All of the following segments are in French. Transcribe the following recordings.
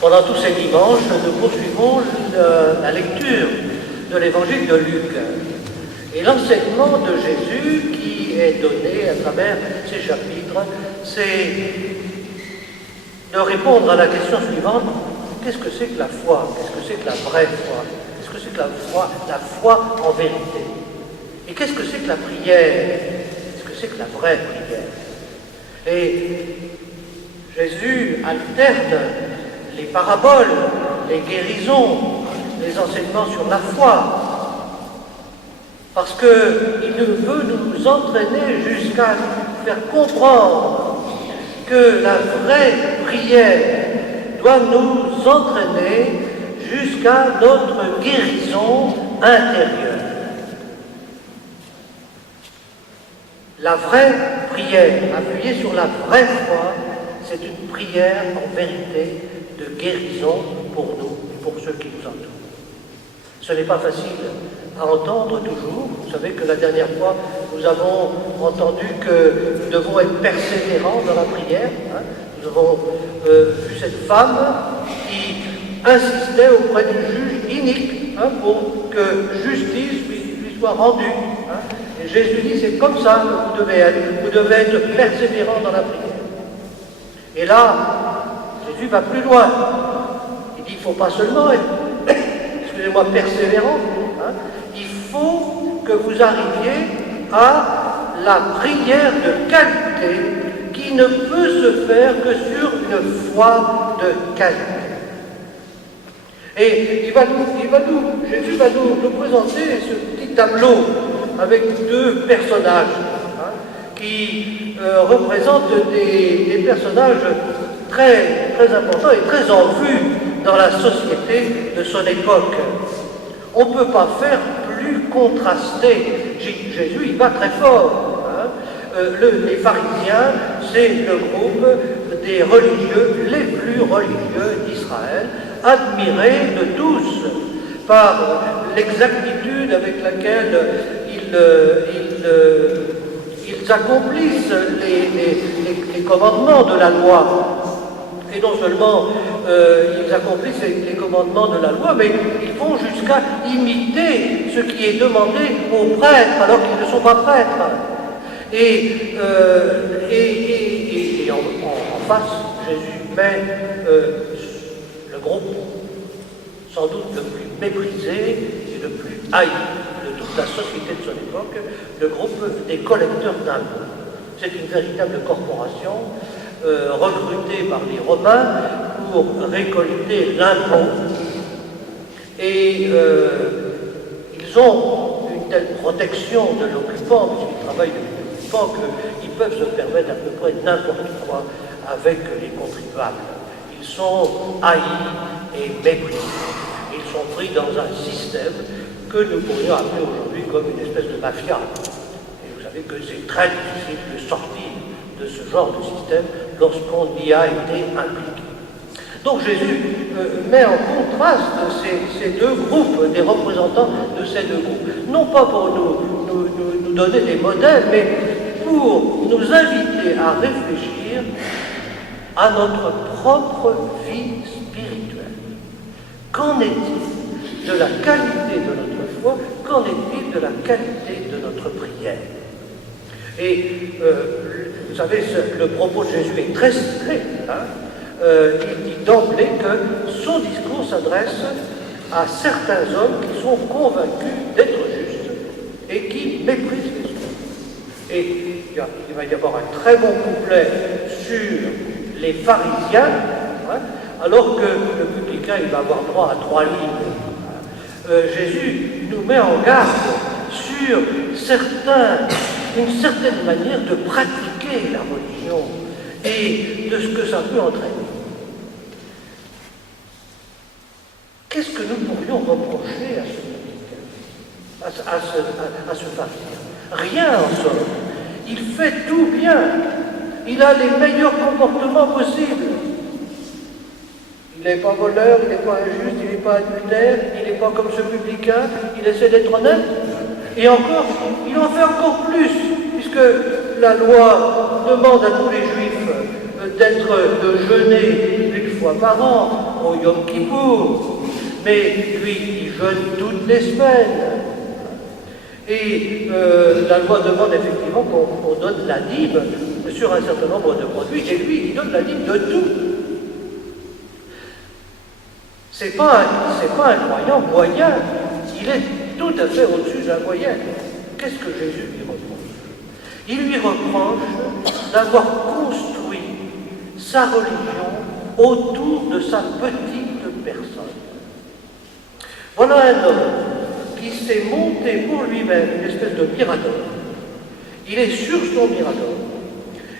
Pendant tous ces dimanches, nous poursuivons la lecture de l'évangile de Luc et l'enseignement de Jésus qui est donné à travers ces chapitres, c'est de répondre à la question suivante: qu'est-ce que c'est que la foi? Qu'est-ce que c'est que la vraie foi? Qu'est-ce que c'est que la foi en vérité? Et qu'est-ce que c'est que la prière? Qu'est-ce que c'est que la vraie prière? Et Jésus alterne les paraboles, les guérisons, les enseignements sur la foi, parce qu'il veut nous entraîner jusqu'à nous faire comprendre que la vraie prière doit nous entraîner jusqu'à notre guérison intérieure. La vraie prière, appuyée sur la vraie foi, c'est une prière en vérité de guérison pour nous et pour ceux qui nous entourent. Ce n'est pas facile à entendre toujours. Vous savez que la dernière fois, nous avons entendu que nous devons être persévérants dans la prière. Nous avons vu cette femme qui insistait auprès du juge inique pour que justice lui soit rendue. Et Jésus dit, c'est comme ça que vous devez être. Vous devez être persévérants dans la prière. Et là, Jésus va plus loin. Il dit, il ne faut pas seulement être, excusez-moi, persévérant. Il faut que vous arriviez à la prière de qualité qui ne peut se faire que sur une foi de qualité. Et Jésus va nous présenter ce petit tableau avec deux personnages qui représentent des personnages très, très importants et très en vue dans la société de son époque. On ne peut pas faire plus contrasté. Jésus, il va très fort. Les pharisiens, c'est le groupe des religieux les plus religieux d'Israël, admirés de tous par l'exactitude avec laquelle ils accomplissent les commandements de la loi. Et non seulement ils accomplissent les commandements de la loi, mais ils vont jusqu'à imiter ce qui est demandé aux prêtres alors qu'ils ne sont pas prêtres. Et en face, Jésus met le groupe sans doute le plus méprisé et le plus haï de toute la société de son époque, le groupe des collecteurs d'impôts. C'est une véritable corporation recrutée par les Romains pour récolter l'impôt. Et ils ont une telle protection de l'occupant, puisqu'ils travaillent avec l'occupant, qu'ils peuvent se permettre à peu près n'importe quoi avec les contribuables. Ils sont haïs et méprisés. Ils sont pris dans un système que nous pourrions appeler aujourd'hui comme une espèce de mafia. Et vous savez que c'est très difficile de sortir de ce genre de système lorsqu'on y a été impliqué. Donc Jésus met en contraste ces deux groupes, des représentants de ces deux groupes, non pas pour nous donner des modèles, mais pour nous inviter à réfléchir à notre propre vie spirituelle. Qu'en est-il de la qualité de notre foi? Qu'en est-il de la qualité de notre prière? Et vous savez, le propos de Jésus est très ciblé. Il dit d'emblée que son discours s'adresse à certains hommes qui sont convaincus d'être justes et qui méprisent les autres. Et il va y avoir un très bon couplet sur les pharisiens, alors que le publicain il va avoir droit à 3 lignes. Jésus nous met en garde sur une certaine manière de pratiquer la religion et de ce que ça peut entraîner. Qu'est-ce que nous pourrions reprocher à ce publicain, à ce pharisien? Rien en somme. Il fait tout bien. Il a les meilleurs comportements possibles. Il n'est pas voleur, il n'est pas injuste, il n'est pas adultère, il n'est pas comme ce publicain, il essaie d'être honnête. Et encore, il en fait encore plus, puisque la loi demande à tous les Juifs de jeûner une fois par an, au Yom Kippour, mais lui, il jeûne toutes les semaines. Et la loi demande effectivement qu'on donne la dîme sur un certain nombre de produits, et lui, il donne la dîme de tout. C'est pas un croyant moyen, il est tout à fait au-dessus d'un moyen. Qu'est-ce que Jésus lui reproche? Il lui reproche d'avoir construit sa religion autour de sa petite personne. Voilà un homme qui s'est monté pour lui-même une espèce de mirador. Il est sur son mirador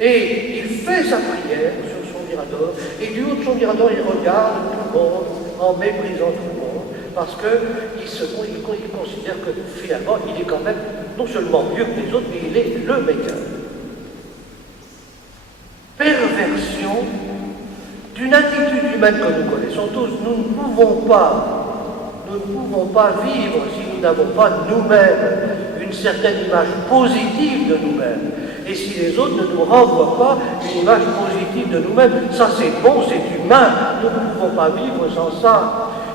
et il fait sa prière sur son mirador, et du haut de son mirador il regarde tout le monde en méprisant tout le monde, parce qu'il considère que finalement il est quand même non seulement mieux que les autres, mais il est le meilleur. Perversion d'une attitude humaine que nous connaissons tous. Nous ne pouvons pas vivre si nous n'avons pas nous-mêmes une certaine image positive de nous-mêmes. Et si les autres ne nous renvoient pas une image positive de nous-mêmes, ça c'est bon, c'est humain, nous ne pouvons pas vivre sans ça.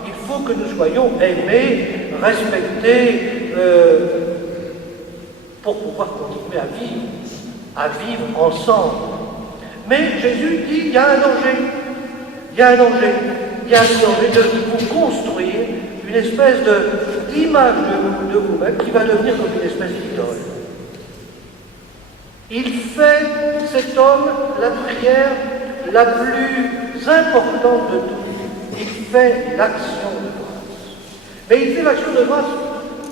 Il faut que nous soyons aimés, respectés, pour pouvoir continuer à vivre ensemble. Mais Jésus dit, il y a un danger, il y a un danger de vous construire une espèce d'image de vous-même qui va devenir comme une espèce d'idole. Il fait, cet homme, la prière la plus importante de toutes. Il fait l'action de grâce. Mais il fait l'action de grâce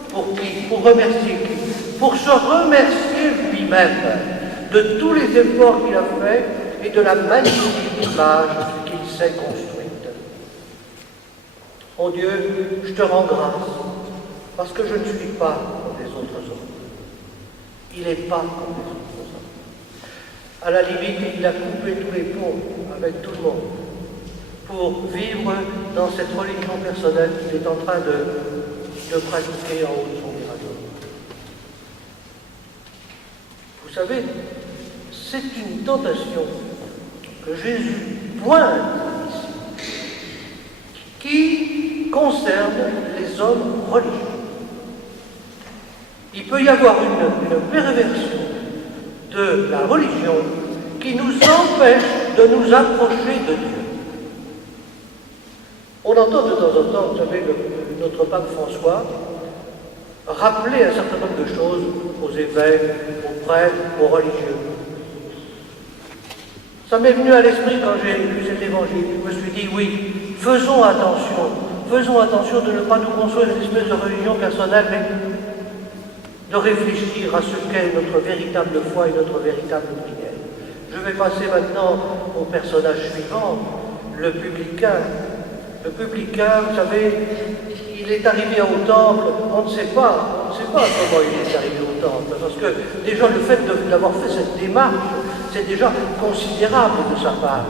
pour qui? Pour remercier qui? Pour se remercier lui-même de tous les efforts qu'il a faits et de la magnifique image qu'il s'est construite. Oh Dieu, je te rends grâce, parce que je ne suis pas comme les autres hommes. Il n'est pas comme les autres hommes. À la limite, il a coupé tous les ponts avec tout le monde pour vivre dans cette religion personnelle qu'il est en train de pratiquer en haut de son mirador. Vous savez, c'est une tentation que Jésus pointe ici, qui concerne les hommes religieux. Il peut y avoir une perversion de la religion qui nous empêche de nous approcher de Dieu. On entend de temps en temps, vous savez, notre pape François rappeler un certain nombre de choses aux évêques, aux prêtres, aux religieux. Ça m'est venu à l'esprit quand j'ai lu cet évangile. Je me suis dit, oui, faisons attention de ne pas nous construire une espèce de religion personnelle, mais de réfléchir à ce qu'est notre véritable foi et notre véritable prière. Je vais passer maintenant au personnage suivant, le publicain. Le publicain, vous savez, il est arrivé au temple, on ne sait pas comment il est arrivé au temple, parce que déjà le fait d'avoir fait cette démarche, c'est déjà considérable de sa part.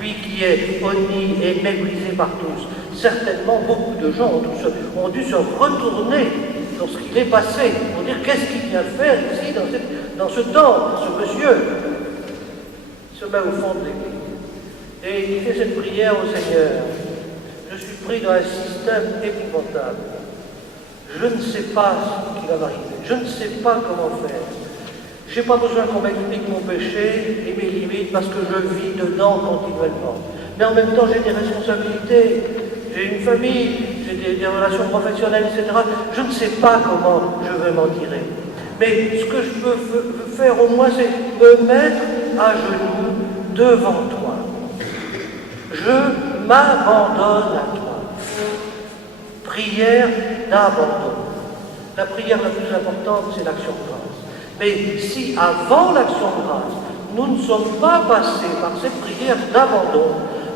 Lui qui est honni et méprisé par tous, certainement beaucoup de gens ont dû se retourner lorsqu'il est passé, pour dire qu'est-ce qu'il vient faire ici dans ce temple, ce monsieur. Il se met au fond de l'église et il fait cette prière au Seigneur. Je suis pris dans un système épouvantable. Je ne sais pas ce qui va m'arriver. Je ne sais pas comment faire. Je n'ai pas besoin qu'on m'explique mon péché et mes limites parce que je vis dedans continuellement. Mais en même temps, j'ai des responsabilités. J'ai une famille, j'ai des relations professionnelles, etc. Je ne sais pas comment je vais m'en tirer. Mais ce que je peux faire au moins, c'est me mettre à genoux devant toi. Je m'abandonne à toi. Prière d'abandon. La prière la plus importante, c'est l'action de grâce. Mais si avant l'action de grâce, nous ne sommes pas passés par cette prière d'abandon,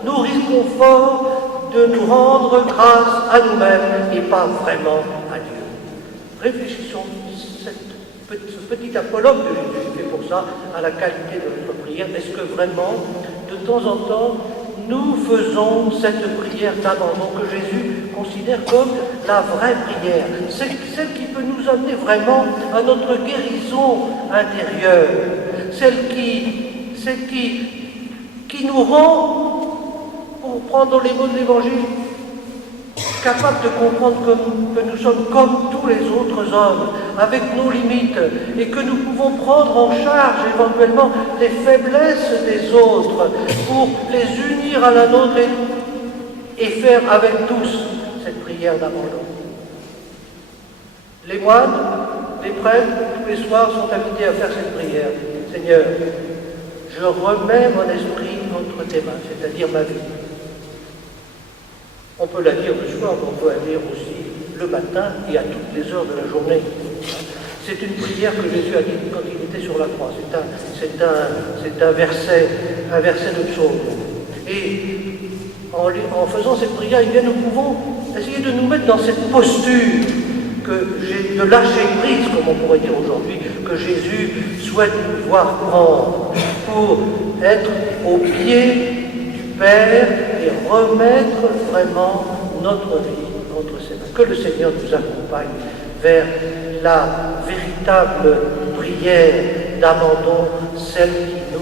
nous risquons fort de nous rendre grâce à nous-mêmes et pas vraiment à Dieu. Réfléchissons ce petit apologue de Jésus fait pour ça à la qualité de notre prière. Est-ce que vraiment, de temps en temps, nous faisons cette prière d'abandon que Jésus considère comme la vraie prière, celle qui peut nous amener vraiment à notre guérison intérieure, celle qui nous rend, pour pour prendre les mots de l'Évangile, capables de comprendre que nous sommes comme tous les autres hommes, avec nos limites, et que nous pouvons prendre en charge éventuellement les faiblesses des autres pour les unir à la nôtre et faire avec tous cette prière d'abandon. Les moines, les prêtres, tous les soirs sont invités à faire cette prière. Seigneur, je remets mon esprit entre tes mains, c'est-à-dire ma vie. On peut la dire le soir, mais on peut la dire aussi le matin et à toutes les heures de la journée. C'est une prière que Jésus a dite quand il était sur la croix. C'est un verset de psaume. Et en faisant cette prière, eh bien, nous pouvons essayer de nous mettre dans cette posture de lâcher prise, comme on pourrait dire aujourd'hui, que Jésus souhaite nous voir prendre pour être au pied du Père et remettre vraiment notre vie entre ses mains. Que le Seigneur nous accompagne vers la véritable prière d'abandon, celle qui